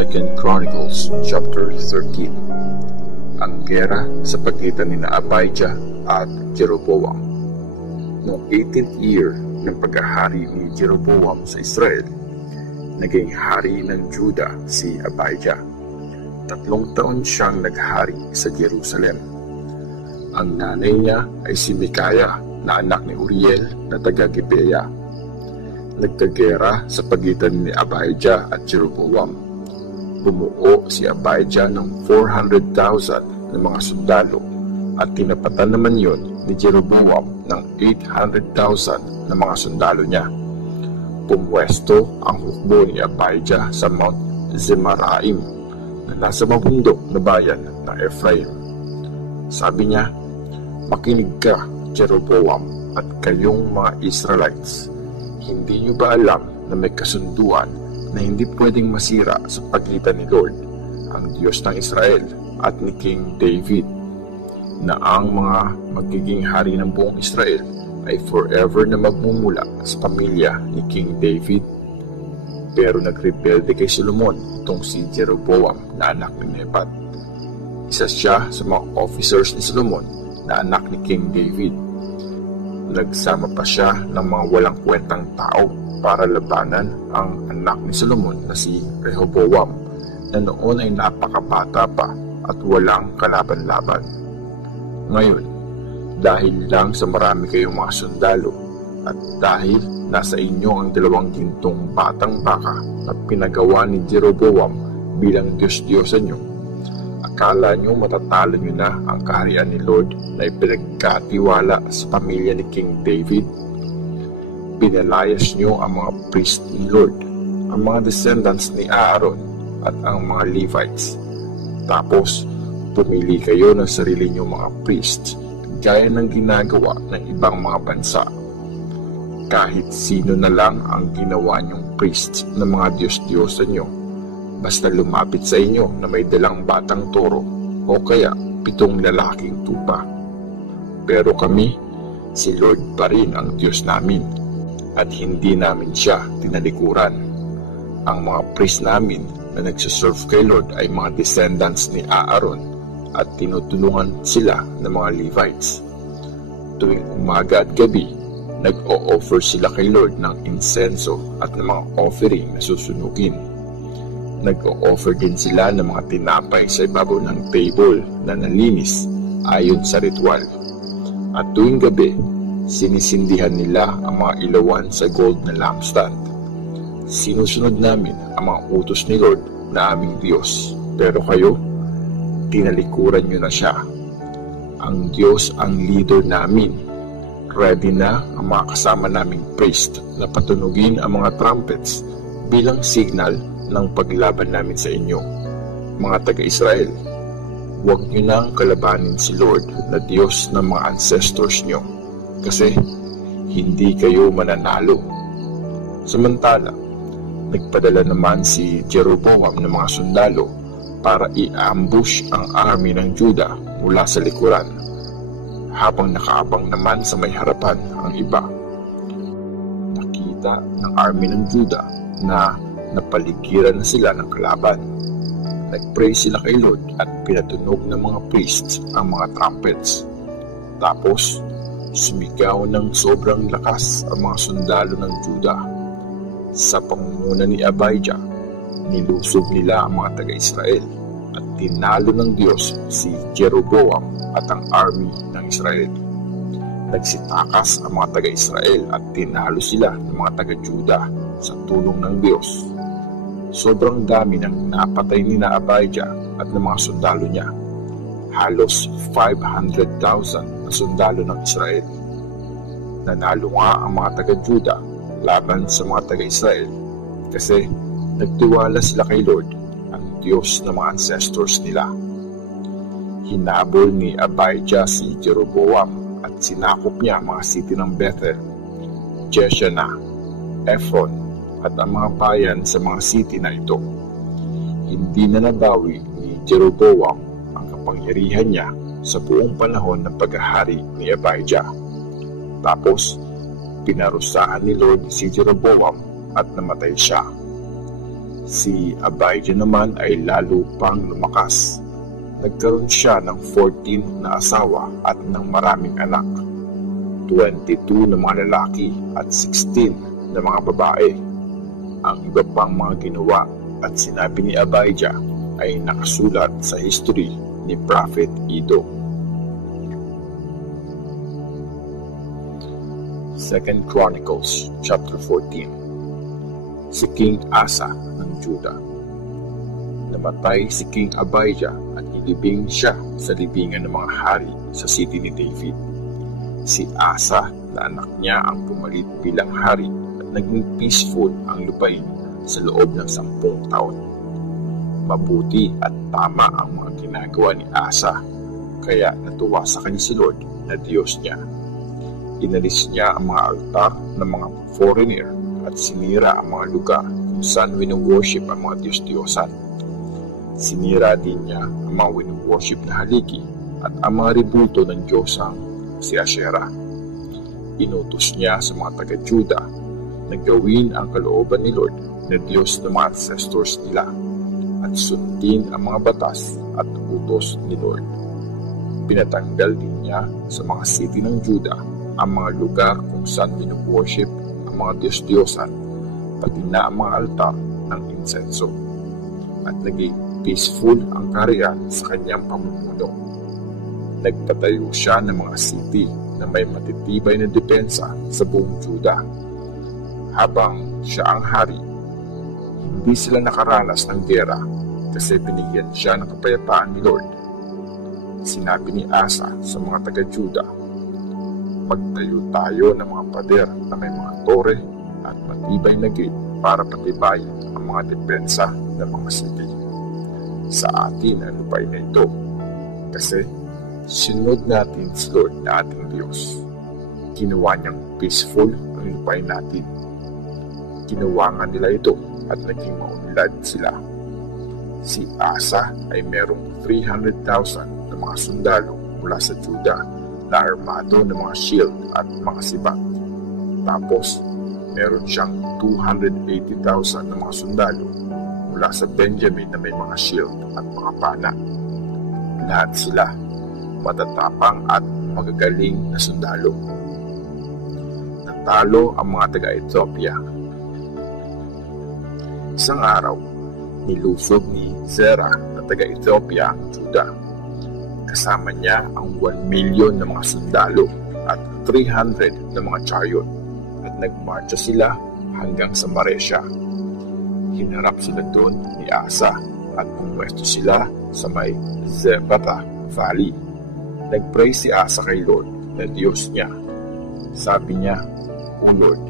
2 Chronicles chapter 13. Ang gera sa pagitan ni Abijah at Jeroboam. Noong 18th year ng paghahari ni Jeroboam sa Israel, naging hari ng Juda si Abijah. 3 taon siyang naghari sa Jerusalem. Ang nanay niya ay si Mikaya na anak ni Uriel na taga-Gibeah. Nagkagera sa pagitan ni Abijah at Jeroboam. Bumuo si Abijah ng 400,000 ng mga sundalo at tinapatan naman yon ni Jeroboam ng 800,000 ng mga sundalo niya. Pumwesto ang hukbo ni Abijah sa Mount Zemaraim na nasa mabundok na bayan ng Ephraim. Sabi niya, "Makinig ka, Jeroboam, at kayong mga Israelites. Hindi niyo ba alam na may kasunduan na hindi pwedeng masira sa pagitan ni Lord, ang Diyos ng Israel, at ni King David, na ang mga magiging hari ng buong Israel ay forever na magmumula sa pamilya ni King David?" Pero nagrebelde kay Solomon itong si Jeroboam na anak ni Nebat. Isa siya sa mga officers ni Solomon na anak ni King David. Nagsama pa siya ng mga walang kwentang tao para labanan ang anak ni Solomon na si Rehoboam, na noon ay napakabata pa at walang kalaban-laban. Ngayon, dahil lang sa marami kayong mga sundalo at dahil nasa inyo ang 2 gintong batang baka na pinagawa ni Jeroboam bilang Diyos-Diyosan nyo, akala nyo matatalo nyo na ang kaharian ni Lord na ipinagkatiwala sa pamilya ni King David? Pinalayas nyo ang mga priest ni Lord, ang mga descendants ni Aaron at ang mga Levites. Tapos, pumili kayo ng sarili nyo mga priest gaya ng ginagawa ng ibang mga bansa. Kahit sino na lang ang ginawa nyong priest ng mga Diyos-Diyosan nyo, basta lumapit sa inyo na may dalang batang toro o kaya 7 lalaking tupa. Pero kami, si Lord pa rin ang Diyos namin at hindi namin siya tinalikuran. Ang mga priest namin na nagsuserve kay Lord ay mga descendants ni Aaron at tinutulungan sila ng mga Levites. Tuwing umaga at gabi, nag-o-offer sila kay Lord ng insenso at ng mga offering na susunugin. Nag-o-offer din sila ng mga tinapay sa ibabaw ng table na nalinis ayon sa ritual. At tuwing gabi, sinisindihan nila ang mga ilawan sa gold na lampstand. Sinusunod namin ang mga utos ni Lord na aming Diyos. Pero kayo, tinalikuran nyo na siya. Ang Diyos ang leader namin. Ready na ang mga kasama naming priest na patunugin ang mga trumpets bilang signal ng paglaban namin sa inyo. Mga taga-Israel, huwag nyo nang kalabanin si Lord na Diyos ng mga ancestors nyo, kasi hindi kayo mananalo. Samantala, nagpadala naman si Jeroboam ng mga sundalo para i-ambush ang army ng Juda mula sa likuran, habang nakaabang naman sa may harapan ang iba. Nakita ng army ng Juda na napaligiran na sila ng kalaban. Nagpray sila kay Lord at pinatunog ng mga priests ang mga trumpets. Tapos, sumigaw ng sobrang lakas ang mga sundalo ng Juda. Sa pangunguna ni Abijah, nilusob nila ang mga taga-Israel at tinalo ng Diyos si Jeroboam at ang army ng Israel. Nagsitakas ang mga taga-Israel at tinalo sila ng mga taga-Juda sa tulong ng Diyos. Sobrang dami ng napatay ni Abijah at ng mga sundalo niya. Halos 500,000 na sundalo ng Israel. Nanalo nga ang mga taga-Juda laban sa mga taga-Israel kasi nagtiwala sila kay Lord, ang Diyos ng mga ancestors nila. Hinabol ni Abijah si Jeroboam at sinakop niya ang mga city ng Bethel, Jeshanah, Ephron, at ang mga bayan sa mga city na ito. Hindi na nabawi ni Jeroboam ang kapangyarihan niya sa buong panahon ng paghahari ni Abijah. Tapos, pinarusahan ni Lord si Jeroboam at namatay siya. Si Abijah naman ay lalo pang lumakas. Nagkaroon siya ng 14 na asawa at ng maraming anak, 22 na mga lalaki at 16 na mga babae. Ang iba pang mga ginawa at sinabi ni Abijah ay nakasulat sa history ni Prophet Iddo. 2 Chronicles chapter 14. Si King Asa ng Juda. Namatay si King Abijah at nilibing siya sa libingan ng mga hari sa city ni David. Si Asa na anak niya ang pumalit bilang hari at naging peaceful ang lupain sa loob ng 10 taon. Mabuti at tama ang mga ginagawa ni Asa, kaya natuwa sa kanya si Lord na Diyos niya. Inalis niya ang mga altar ng mga foreigner at sinira ang mga lugar kung saan wino-worship ang mga Diyos-Diyosan. Sinira din niya ang mga wino-worship na haligi at ang mga ribulto ng Diyosang si Asherah. Inutos niya sa mga taga-Juda na gawin ang kalooban ni Lord na Diyos ng mga ancestors nila at sundin ang mga batas at utos ni Lord. Pinatanggal din niya sa mga city ng Juda ang mga lugar kung saan wino-worship ang mga Diyos-Diyosan, pati na ang mga altar ng insenso. At naging peaceful ang kaharian sa kanyang pamumuno. Nagpatayo siya ng mga city na may matitibay na depensa sa buong Juda. Habang siya ang hari, hindi sila nakaranas ng gera kasi binigyan siya ng kapayapaan ni Lord. Sinabi ni Asa sa mga taga-Juda, magtayo tayo ng mga pader na may mga tore at matibay na gate para patibayin ang mga depensa ng mga city. Sa atin ang lupain na ito kasi sinunod natin si Lord na ating Diyos. Ginawa niyang peaceful ang lupain natin. Ginawa nga nila ito at naging maunlad sila. Si Asa ay merong 300,000 na mga sundalo mula sa Juda na armado ng mga shield at mga sibat. Tapos, meron siyang 280,000 na mga sundalo mula sa Benjamin na may mga shield at mga pana. Lahat sila matatapang at magagaling na sundalo. Natalo ang mga taga-Ethiopia. Isang araw, nilusog ni Zerah na taga-Ethiopia ang Juda. Kasama niya ang 1 million na mga sundalo at 300 na mga chariot at nagmarcha sila hanggang sa Maresha. Hinarap sila doon ni Asa at pumwesto sila sa may Zephatah Valley. Nagpray si Asa kay Lord na Diyos niya. Sabi niya, O Lord,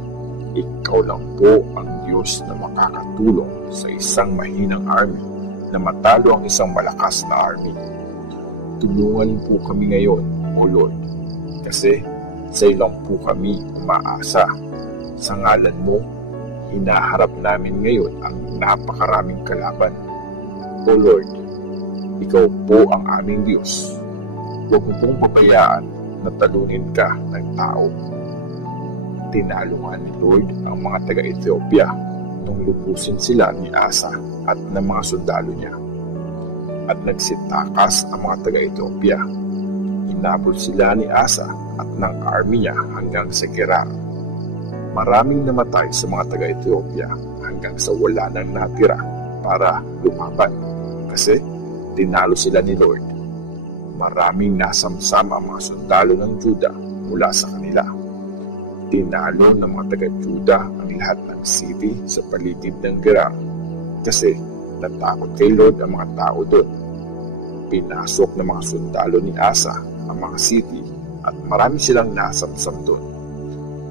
ikaw lang po ang Diyos na makakatulong sa isang mahinang army na matalo ang isang malakas na army. Tulungan po kami ngayon, O Lord, kasi sa iyo lang po kami umaasa. Sa ngalan mo, hinaharap namin ngayon ang napakaraming kalaban. O Lord, ikaw po ang aming Diyos. Huwag mo pong pabayaan na talunin ka ng tao. Tinalo nga ni Lord ang mga taga-Ethiopia nung lubusin sila ni Asa at ng mga sundalo niya. At nagsitakas ang mga taga-Ethiopia. Hinabol sila ni Asa at ng army niya hanggang sa Gerar. Maraming namatay sa mga taga-Ethiopia hanggang sa wala nang natira para lumaban kasi tinalo sila ni Lord. Maraming nasamsam ang mga sundalo ng Juda mula sa kanila. Tinalo ng mga taga-Juda ang lahat ng city sa paligid ng Gerar kasi natakot kay Lord ang mga tao doon. Pinasok ng mga sundalo ni Asa ang mga city at marami silang nasamsam doon.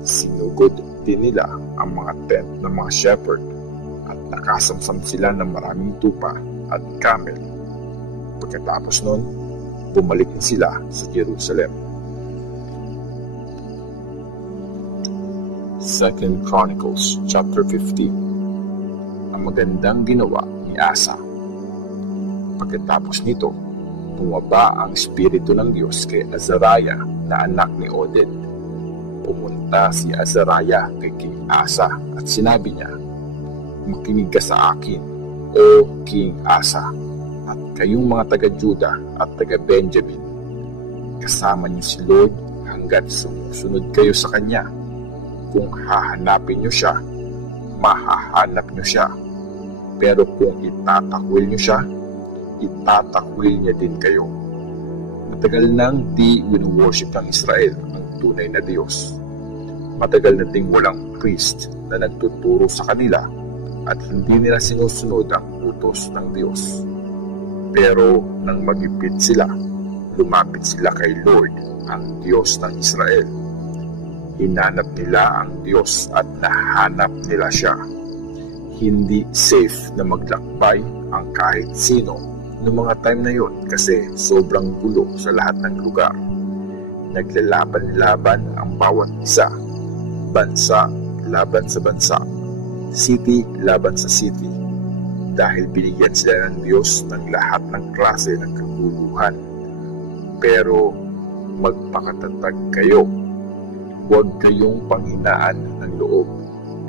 Sinugod din nila ang mga tent ng mga shepherd at nakasamsam sila ng maraming tupa at camel. Pagkatapos noon, bumalik na sila sa Jerusalem. 2 Chronicles chapter 15. Ang magandang ginawa ni Asa. Pagkatapos nito, bumaba ang Espiritu ng Diyos kay Azariah na anak ni Oded. Pumunta si Azariah kay King Asa at sinabi niya, makinig ka sa akin, o King Asa, at kayong mga taga-Juda at taga-Benjamin, kasama niyo si Lord hanggat sumusunod kayo sa Kanya. Kung hahanapin niyo siya, mahahanap niyo siya. Pero kung itatakwil niyo siya, itatakwil niya din kayo. Matagal nang di wino-worship ng Israel ang tunay na Diyos. Matagal na ding walang priest na nagtuturo sa kanila at hindi nila sinusunod ang utos ng Diyos. Pero nang magipit sila, lumapit sila kay Lord, ang Diyos ng Israel. Hinanap nila ang Diyos at nahanap nila siya. Hindi safe na maglakbay ang kahit sino noong mga time na yon kasi sobrang gulo sa lahat ng lugar. Naglalaban-laban ang bawat isa. Bansa laban sa bansa. City laban sa city. Dahil binigyan sila ng Diyos ng lahat ng klase ng kaguluhan. Pero magpakatatag kayo. Huwag kayong panghinaan ng loob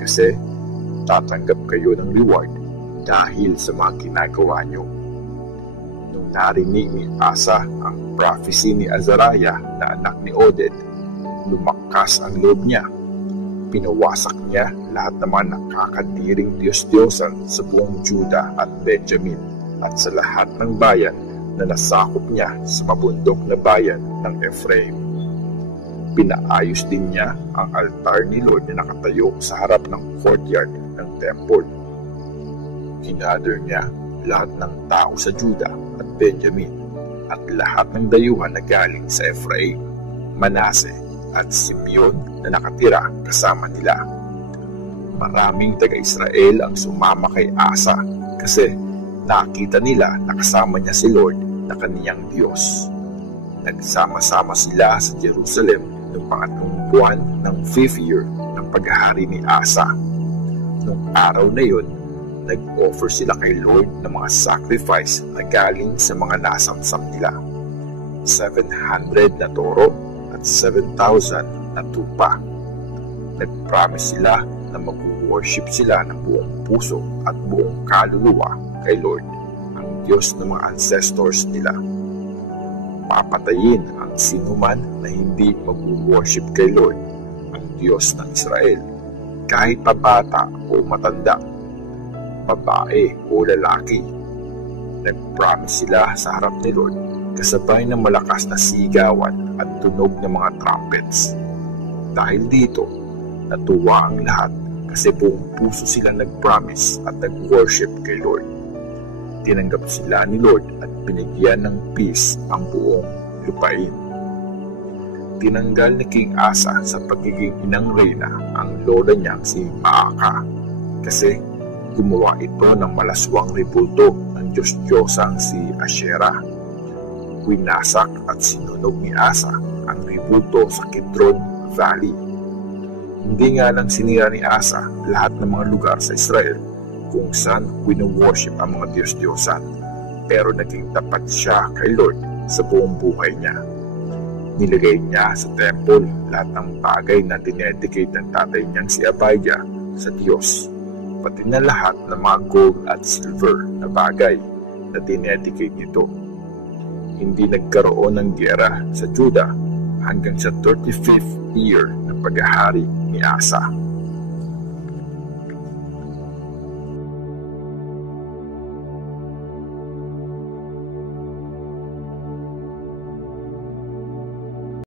kasi tatanggap kayo ng reward dahil sa mga ginagawa nyo. Nung narinig ni Asa ang prophecy ni Azariah na anak ni Oded, lumakas ang loob niya. Pinawasak niya lahat ng mga nakakadiring Diyos-Diyosan sa buong Juda at Benjamin at sa lahat ng bayan na nasakop niya sa mabundok na bayan ng Ephraim. Pinaayos din niya ang altar ni Lord na nakatayo sa harap ng courtyard ng temple. Kinather niya lahat ng tao sa Juda at Benjamin at lahat ng dayuhan na galing sa Ephraim, Manase at Simeon na nakatira kasama nila. Maraming taga-Israel ang sumama kay Asa kasi nakita nila na kasama niya si Lord na kaniyang Diyos. Nagsama-sama sila sa Jerusalem noong pangatlong buwan ng 5th year ng paghahari ni Asa. Noong araw na yun, nag-offer sila kay Lord ng mga sacrifice na galing sa mga nasamsam nila. 700 na toro at 7,000 na tupa. Nag-promise sila na mag-worship sila ng buong puso at buong kaluluwa kay Lord, ang Diyos ng mga ancestors nila. Papatayin ang sinuman na hindi mag-worship kay Lord, ang Diyos ng Israel, kahit pabata o matanda, babae o lalaki. Nag-promise sila sa harap ni Lord kasabay ng malakas na sigawan at tunog ng mga trumpets. Dahil dito, natuwa ang lahat kasi buong puso sila nag-promise at nag-worship kay Lord. Tinanggap sila ni Lord at binigyan ng peace ang buong lupain. Tinanggal ni King Asa sa pagiging inang reyna ang lola niyang si Maaka kasi gumawa ito ng malaswang ribulto ng Diyos-Diyosang si Asherah. Winasak at sinunog ni Asa ang ribulto sa Kidron Valley. Hindi nga lang sinira ni Asa lahat ng mga lugar sa Israel kung saan wino-worship ang mga Diyos-Diyosan, pero naging tapat siya kay Lord sa buong buhay niya. Nilagay niya sa temple lahat ng bagay na dinedicate ng tatay niyang si Abijah sa Diyos, pati na lahat ng mga gold at silver na bagay na dinedicate nito. Hindi nagkaroon ng giyera sa Juda hanggang sa 35th year ng paghahari ni Asa.